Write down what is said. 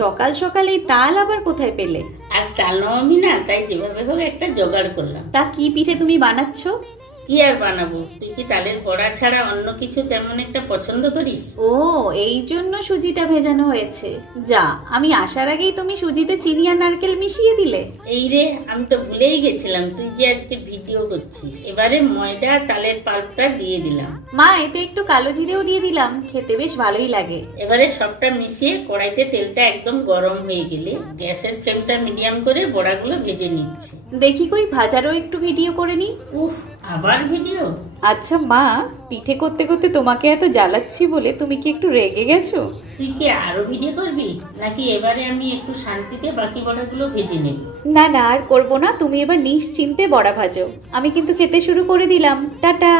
সকাল সকাল এই তাল আবার কোথায় পেলে? আজ তাল নবমী না, তাই যেভাবে হোক একটা জোগাড় করলাম। তা কি পিঠে তুমি বানাচ্ছ? কি আর বানাবো, তুই কি তালের বড়া ছাড়া অন্য কিছু তেমন একটা পছন্দ করিস? ও, এই জন্য সুজিটা ভেজানো হয়েছে। যা, আমি আসার আগেই তুমি সুজিতে চিনি আর নারকেল মিশিয়ে দিলে। এই রে, আমি তো ভুলেই গেছিলাম তুই যে আজকে ভিডিও করছিস। এবারে ময়দা আর তালের পাল্পটা দিয়ে দিলাম। মা, এতে একটু কালো জিরেও দিয়ে দিলাম, খেতে বেশ ভালোই লাগে। এবারে সবটা মিশিয়ে কড়াইতে তেলটা একদম গরম হয়ে গেলে গ্যাসের ফ্লেমটা মিডিয়াম করে বড়াগুলো ভেজে নিচ্ছি। দেখি কই ভাজারও একটু ভিডিও করে নি। উফ, আবার ভিডিও? আচ্ছা মা, পিঠে করতে করতে তোমাকে এত জ্বালাচ্ছি বলে তুমি কি একটু রেগে গেছো? তুই কি আরো ভিডিও করবি, নাকি এবারে আমি একটু শান্তিতে বাকি বড়াগুলো ভেজে নেব? না না, আর করবো না, তুমি এবার নিশ্চিন্তে বড়া ভাজো। আমি কিন্তু খেতে শুরু করে দিলাম। টাটা।